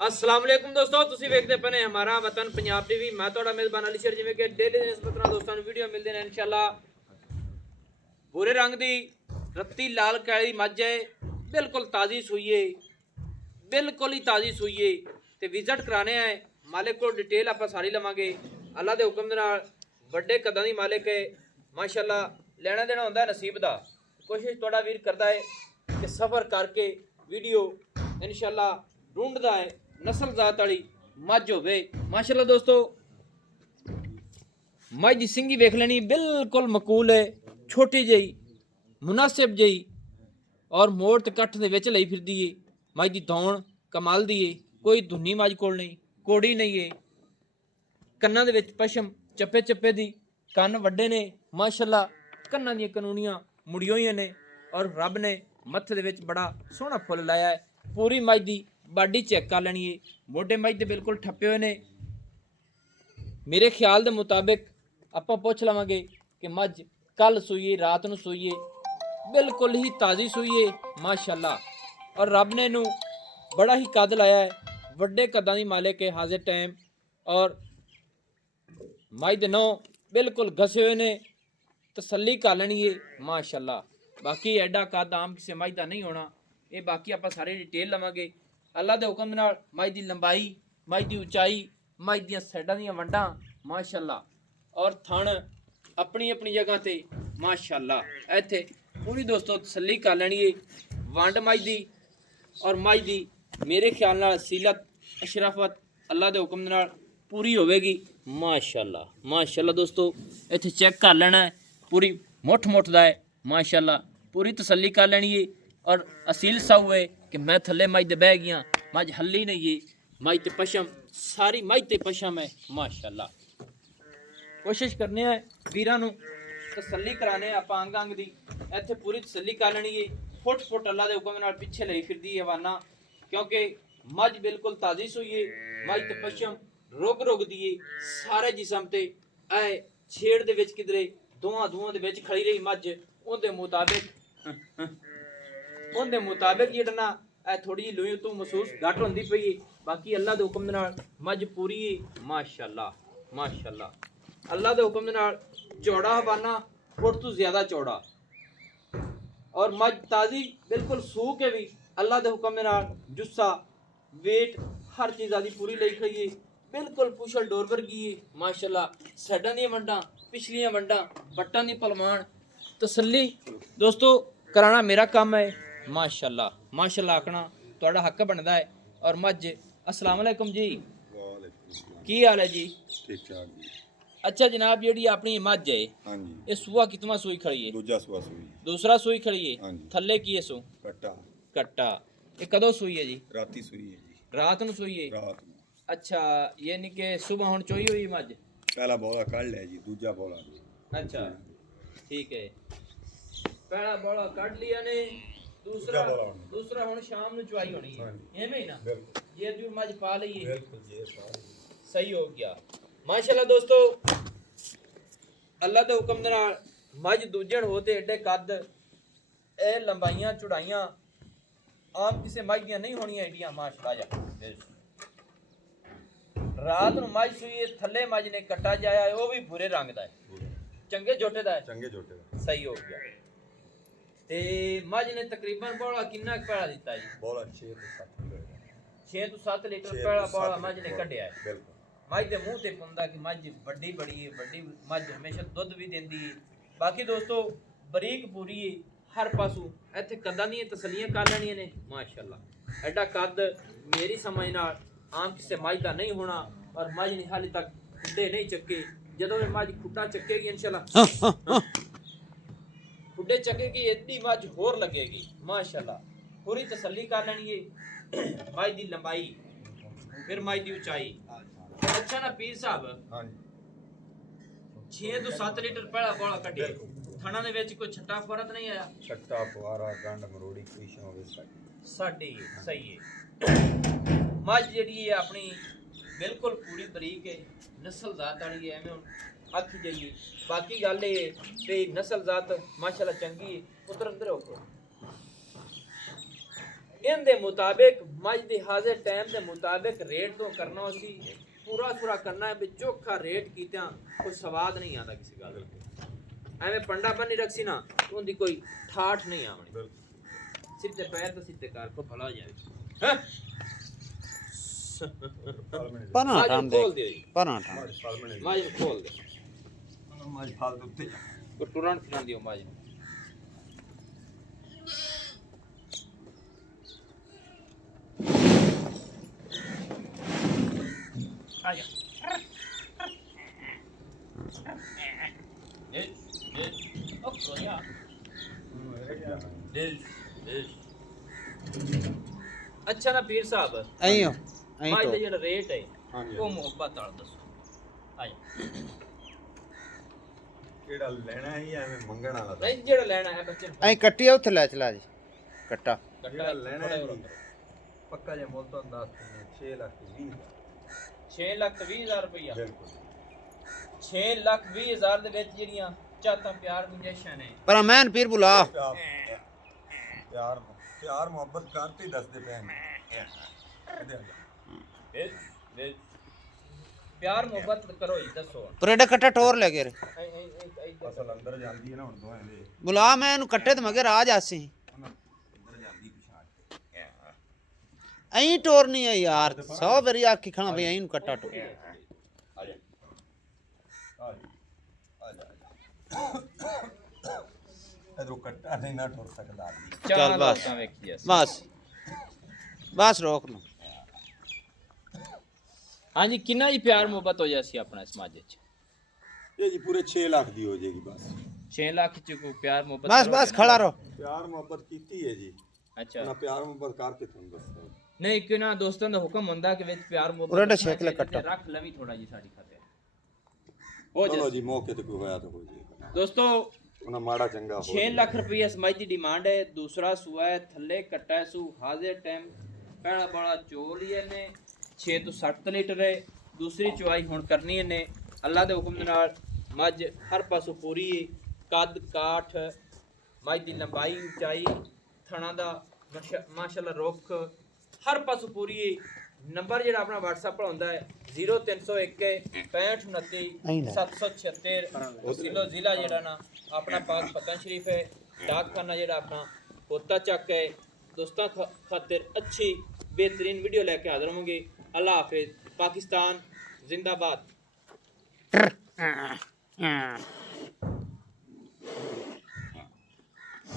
अस्सलाम वालेकुम दोस्तों, ਤੁਸੀਂ ਵੇਖਦੇ ਪਏ ਹਮਾਰਾ ਵਤਨ ਪੰਜਾਬ ਟੀਵੀ। ਮੈਂ ਤੁਹਾਡਾ ਮੇਜ਼ਬਾਨ ਅਲੀ ਸ਼ੇਰ। ਜਿਵੇਂ ਕਿ ਡੇਲੀ ਦੇ ਨਿਸਬਤ ਨਾਲ ਦੋਸਤਾਂ ਨੂੰ ਵੀਡੀਓ ਮਿਲਦੇ ਨੇ ਇਨਸ਼ਾਅੱਲਾ। ਭੂਰੇ ਰੰਗ ਦੀ ਰੱਤੀ ਲਾਲ ਕਾਲੀ ਮੱਝ ਹੈ, ਬਿਲਕੁਲ ਤਾਜ਼ੀ ਸੂਈ ਹੈ, ਬਿਲकुल ही ਤਾਜ਼ੀ ਸੂਈ ਹੈ ਤੇ ਵਿਜ਼ਿਟ ਕਰਾਣੇ ਹੈ ਮਾਲਿਕ ਕੋਲ। ਡਿਟੇਲ ਆਪਾਂ ਸਾਰੀ ਲਵਾਂਗੇ ਅੱਲਾ ਦੇ ਹੁਕਮ ਦੇ ਨਾਲ। ਵੱਡੇ ਕਦਾਂ ਦੀ ਮਾਲਿਕ ਹੈ ਮਾਸ਼ਾਅੱਲਾ। ਲੈਣਾ ਦੇਣਾ ਹੁੰਦਾ ਨਸੀਬ ਦਾ। ਕੋਸ਼ਿਸ਼ ਤੁਹਾਡਾ ਵੀਰ ਕਰਦਾ ਹੈ ਕਿ ਸਫਰ ਕਰਕੇ ਵੀਡੀਓ ਇਨਸ਼ਾਅੱਲਾ ढूंढता है नस्ल जात वाली मझ होवे माशाल्लाह। दोस्तों मझ की सिंगी वेख लेनी, बिल्कुल मकूल है, छोटी जी मुनासिब जी और मोड़ ते कट्ठ दे विच लई फिरदी है। मझ की दौण कमाल दी है, कोई धुन्नी मझ कोल नहीं, कोड़ी नहीं है। कन्नां दे विच पशम चप्पे चप्पे दी, कन्न वड्डे ने माशाल्लाह। कन्नां दी कनूनियां मुड़ियों ही ने और रब ने मत्थे दे विच बड़ा सोहना फुल लाया है। पूरी मझ दी बाडी चेक कर लेनी है। मोटे मझ दे बिल्कुल ठप्पे हुए ने। मेरे ख्याल के मुताबिक आप पुछ लवांगे कि मझ कल सूई रात नूं सूई, बिल्कुल ही ताज़ी सूई है माशाअल्लाह। और रब ने इनू बड़ा ही कद लाया है, वड्डे कदां दी मालिक है हाजिर टाइम। और मझ दे नौ बिल्कुल घसे हुए ने, तसल्ली कर लेनी है माशाअल्लाह। बाकी एडा कद आम किसी मझ का नहीं होना। ये बाकी आप सारे डिटेल लवांगे अल्लाह के हुक्म नाल। मझ की लंबाई, मझ की उचाई, मझ दी साइडां दी वंडां माशाअल्लाह और थण अपनी अपनी जगह ते माशाअल्लाह। इत्थे पूरी दोस्तों तसल्ली कर लेनी है वंड मझ दी और मझ दी मेरे ख्याल नाल सीलत अशरफत अल्लाह के हुक्म नाल पूरी होवेगी माशाअल्लाह माशाअल्लाह। दोस्तों इत्थे चेक कर लेना है, पूरी मुठ मुठ दा है माशाअल्लाह। पूरी तसल्ली कर लेनी है और असील साऊ है कि मैं थले मझ ते बह गया, मझ हल्ली नहीं है। मझ ते पशम सारी मझ ते पशम है माशाअल्लाह। कोशिश करने हैं वीरां नूं तसल्ली कराने आप अंग अंग दी। इत्थे पूरी तसल्ली कर लेनी है। फुट फुट अल्लाह दे हुक्म नाल पिछे लई फिरदी है हवाना, क्योंकि मझ बिल्कुल ताज़ी सूई है। मझ ते पशम रुग रुग दी है सारे जिसम ते। ऐ छेड़ दे विच किधरे दोवां दे विच खड़ी रही मझ, उहदे मुताबिक जेड़ा ना थोड़ी जी लूई तू महसूस घट होंदी पई है। बाकी अल्लाह दे हुक्म दे नाल मझ पूरी है माशाअल्लाह माशाअल्लाह। अल्लाह दे हुक्म दे नाल चौड़ा हवाना, फुट तो ज्यादा चौड़ा। और मझ ताज़ी बिल्कुल सू के भी अल्लाह दे हुक्म दे नाल जुस्सा वेट हर चीज़ आदि पूरी लई खड़ी है। बिल्कुल पुछल डोर वर्गी है माशाअल्लाह। साइडां दी वंडां, पिछलियां वंडां, पट्टां दी पलवान। तसल्ली दोस्तों कराना मेरा काम है माशाअल्लाह माशाअल्लाह। आखना तुहाडा हक बनदा है। और मझ अस्सलाम वालेकुम जी, की हाल है जी? ठीक ठाक जी। अच्छा जनाब, जेड़ी अपनी मझ है हाँ जी, ये सूआ कितवा सूई खड़ी है? दूजा सुआ सुई। दूसरा सूई खड़ी है। हाँ जी। थल्ले की है सो कट्टा कट्टा। ये कदों सूई है जी? राती सुई है जी। रात ਨੂੰ सूई है। रात ਨੂੰ। अच्छा यानी कि सुबह ਹੁਣ ਚੋਈ ਹੋਈ ਮੱਝ? पहला बौला कढ़ लिया जी, दूजा बौला। अच्छा ठीक है, पहला बौला ਕੱਢ ਲਿਆ ਨੇ, दूसरा दूसरा ਹੁਣ ਸ਼ਾਮ ਨੂੰ ਚੁਆਈ ਹੋਣੀ ਹੈ। ਐਵੇਂ ਹੀ ਨਾ ये जो मझ पा लईए बिल्कुल ये सारी सही हो गया माशाल्लाह। दोस्तों अल्लाह दे हुक्म दे नाल मझ दूजण हो ते एडे कद ए लंबाइयां चौड़ाइयां आम किसी मझ दियां नहीं होणियां एडियां माशाल्लाह। रात ਨੂੰ मझ सूई थले मझ ने कट्टा जाया है, वो भी भूरे रंग दा है, चंगे जोटे दा है। चंगे जोटे दा सही हो गया। ते मझ ने तकरीबन बौला किन्ना पैड़ा दिता जी? बौला 6 ਤੋਂ 7 किलो 6 ਤੋਂ 7 लीटर पैड़ा बौला मझ ने कढ़िया है। बिल्कुल मझ के मूँह से पुंदा कि मझ वड्डी बड़ी है, वड्डी मझ हमेशा दुध भी देंदी है। बाकी दोस्तों बरीक पूरी है हर पासों। इत्थे कदां दी तसल्लियां कर लैणियां ने माशाअल्लाह। एडा कद मेरी समझ नाल आम किसी मझ का नहीं होना। और मझ ने हाले तक खुड्डे नहीं चक्के। जदों ये मझ खुड्डा चक्केगी इंशाअल्लाह, खुड्डे चक्केगी एडी मझ होर लगेगी माशाअल्लाह। पूरी तसल्ली कर लैनी है मझ दी लंबाई, फिर मझ दी उचाई। अच्छा ना पीर साहब, हाँ जी 6 ਤੋਂ 7 ਲੀਟਰ ਪਹਿਲਾ ਬੋਲਾ ਕੱਢਿਆ। ਥਣਾ ਦੇ ਵਿੱਚ ਕੋਈ ਛੱਟਾ ਫਰਕ ਨਹੀਂ ਆਇਆ? छट्टा फुआरा गंड मरोड़ी कोई शौक इस ਸਾਡੀ ਸਹੀ ਹੈ। ਮੱਝ ਜਿਹੜੀ ਹੈ ਆਪਣੀ ਬਿਲकुल पूरी ਬਰੀਕ ਹੈ, ਨਸਲ ਜ਼ਾਤ ਵਾਲੀ ਹੈ। ਐਵੇਂ ਹੁਣ ਅੱਖ ਜਾਈਏ। ਬਾਕੀ ਗੱਲ ਇਹ ਤੇ ਨਸਲ ਜ਼ਾਤ ਮਾਸ਼ਾਅੱਲਾ ਚੰਗੀ ਹੈ। ਪੁੱਤਰ ਅੰਦਰ ਹੋ ਇਹਦੇ ਮੁਤਾਬਿਕ ਮੱਝ ਦੇ ਹਾਜ਼ਰ ਟਾਈਮ ਦੇ ਮੁਤਾਬਿਕ ਰੇਟ ਤੋਂ ਕਰਨਾ ਸੀ ਪੂਰਾ ਕਰਨਾ ਹੈ ਵੀ ਚੋਖਾ ਰੇਟ ਕੀਤਿਆਂ ਕੋਈ ਸਵਾਦ ਨਹੀਂ ਆਉਂਦਾ ਕਿਸੇ ਗੱਲ ਦਾ ਐਵੇਂ ਪੰਡਾ ਬੰਨੀ ਰੱਖੀ ਨਾ ਉਹਦੀ ਕੋਈ ਠਾਠ ਨਹੀਂ ਆਵਣੀ ਸਿੱਧੇ ਪੈਰ ਤੋਂ ਸਿੱਧੇ ਕਰ ਕੋ ਭਲਾ ਹੋ ਜਾਵੇ ਹੈ ਪਰਾਂ ਟਾਂ ਦੇ ਖੋਲ ਦਿਓ ਜੀ ਪਰਾਂ ਟਾਂ ਮਾਝ ਨੂੰ ਖੋਲ ਦੇ ਮਾਝ ਫਾਲ ਦੇ ਉੱਤੇ ਕੋ ਟੁਰਨ ਫਿਰਨ ਦਿਓ ਮਾਝ ਨੂੰ ਆ ਜਾ ਉਹ ਕੋਇਆ ਅੱਛਾ ਨਾ ਪੀਰ ਸਾਹਿਬ ਐਂ ਮਾਝ ਦਾ ਤੋਂ ਜਿਹੜਾ ਰੇਟ ਹੈ ਹਾਂਜੀ। ਉਹ ਮੁਹੱਬਤ ਨਾਲ ਦੱਸੋ ਆ ਜਾ ਕਿਹੜਾ ਲੈਣਾ ਹੀ ਐਵੇਂ ਮੰਗਣ ਵਾਲਾ ਤਾਂ। ਨਹੀਂ ਜਿਹੜਾ ਲੈਣਾ ਹੈ ਬੱਚੇ ਨੂੰ ਐਂ ਕੱਟੀ ਉੱਥੇ ਲੈ ਚਲਾ ਜੀ ਕੱਟਾ ਜਿਹੜਾ ਲੈਣਾ ਹੈ ਜੀ ਪੱਕਾ ਜੇ ਮੁੱਲ ਤੋਂ ਦੱਸ ਦਿੰਦੇ 6 ਲੱਖ 20 6,20,000 ਰੁਪਇਆ ਬਿਲਕੁਲ 6,20,000 ਦੇ ਵਿੱਚ ਜਿਹੜੀਆਂ ਚਾਤਾਂ ਪਿਆਰ ਗੁੰਜਾਇਸ਼ਾਂ ਨੇ ਪਰ ਮੈਂ ਪੀਰ ਬੁਲਾ ਪਿਆਰ ਪਿਆਰ ਮੁਹੱਬਤ ਕਰਤੇ ਦੱਸਦੇ ਪਏ ਨੇ ਇਹਦੇ ਆ ਜਾ। ਪਿਆਰ ਮੁਹੱਬਤ ਕਰੋ ਜੀ ਦੱਸੋ ਪਰ ਇਹਦਾ ਕੱਟਾ ਟੋਰ ਲੈ ਕੇ ਰੇ ਅਸਲ ਅੰਦਰ ਜਾਂਦੀ ਹੈ ਨਾ ਹੁਣ ਦੋਹਾਂ ਦੇ ਬੁਲਾ ਮੈਂ ਇਹਨੂੰ ਕੱਟੇ ਤੇ ਮਗੇ ਰਾਜ ਆਸੀ ਅੰਦਰ ਜਾਂਦੀ ਪਿਛਾੜ ਐਂ ਟੋਰ ਨਹੀਂ ਹੈ ਯਾਰ 100 ਵਾਰੀ ਆਖੀ ਖਾਣਾ ਬਈ ਐਂ ਨੂੰ ਕੱਟਾ ਟੋਰ ਆ ਜਾ ਆ ਜਾ ਆ ਜਾ ਇਧਰੋਂ ਕੱਟਾ ਨਹੀਂ ਨਾ ਟੁਰ ਸਕਦਾ ਆਦਮੀ ਚੱਲ ਬਸ ਵੇਖੀ ਬਸ ਰੋਕ ਨੂੰ ਹਾਂਜੀ ਕਿੰਨਾ ਜੀ ਪਿਆਰ ਮੁਹੱਬਤ ਹੋ ਜਾਸੀ ਆਪਣਾ ਸਮਾਜ ਵਿੱਚ ਇਹ ਜੀ ਪੂਰੇ 6 ਲੱਖ ਦੀ ਹੋ ਜਾਏਗੀ ਬਸ 6 ਲੱਖ ਚ ਕੋਈ ਪਿਆਰ ਮੁਹੱਬਤ ਬਸ ਕਰੋਗੇ ਬਸ ਨਾ? ਖੜਾ ਰੋ ਪਿਆਰ ਮੁਹੱਬਤ ਕੀਤੀ ਹੈ ਜੀ ਅੱਛਾ ਉਹਨਾਂ ਪਿਆਰ ਮੁਹੱਬਤ ਕਰਕੇ ਤੁਹਾਨੂੰ ਦੱਸਦਾ ਨਹੀਂ ਕਿਉਂ ਨਾ ਦੋਸਤਾਂ ਦਾ ਹੁਕਮ ਹੁੰਦਾ ਕਿ ਵਿੱਚ ਪਿਆਰ ਮੁਹੱਬਤ ਉਰੇ ਤਾਂ ਰੱਖਣਾ ਛੇਕ ਲੈ ਚਾਹੀਦਾ ਕੱਟਾ। ਤੇ ਰੱਖ ਲਵੀ ਥੋੜਾ ਜੀ ਸਾਡੀ ਖਾਤਰ ਹੋ ਚਲੋ ਜਾ ਜੀ ਮੌਕੇ ਤੇ ਕੋਈ ਹੋਇਆ ਤਾਂ ਹੋ ਜਾਏਗਾ ਦੋਸਤੋ ਉਹਨਾਂ ਮਾੜਾ ਚੰਗਾ ਹੋ 6 ਲੱਖ ਰੁਪਏ ਸਮਾਜ ਦੀ ਡਿਮਾਂਡ ਹੈ ਦੂਸਰਾ ਸੂਆ ਹੈ ਥੱਲੇ ਕੱਟਾ ਸੂ ਹਾਜ਼ਰ ਟਾਈਮ ਪਹਿਲਾ ਬੜਾ ਚੋਲ ਹੀ ਇਹਨੇ 6 ਤੋਂ 7 ਲੀਟਰ ਹੈ ਦੂਸਰੀ ਚੁਆਈ ਹੁਣ ਕਰਨੀ ਇਹਨੇ ਅੱਲਾ ਦੇ ਹੁਕਮ ਦੇ ਨਾਲ ਮੱਝ ਹਰ ਪਾਸੋਂ ਪੂਰੀ ਹੈ ਕੱਦ ਕਾਠ ਮੱਝ ਦੀ ਲੰਬਾਈ ਉਚਾਈ ਥਣਾ ਦਾ ਮਾਸ਼ਾਅੱਲਾ ਰੁੱਖ ਹਰ ਪਾਸੋਂ ਪੂਰੀ ਹੈ ਨੰਬਰ ਜਿਹੜਾ ਆਪਣਾ WhatsApp ਪਰ ਹੁੰਦਾ ਹੈ 0301 6529 776 ਸਿਲੋ ਜ਼ਿਲ੍ਹਾ ਜਿਹੜਾ ਨਾ ਆਪਣਾ ਪਾਕ ਪਤਨ ਸ਼ਰੀਫ ਹੈ ਡਾਕਖਾਨਾ ਜਿਹੜਾ ਆਪਣਾ ਹੋਤਾ ਚੱਕ ਹੈ ਦੋਸਤਾਂ ਖਾਤਰ ਅੱਛੀ बेहतरीन वीडियो लेके हाजिर होंगे अल्लाह हाफिज पाकिस्तान जिंदाबाद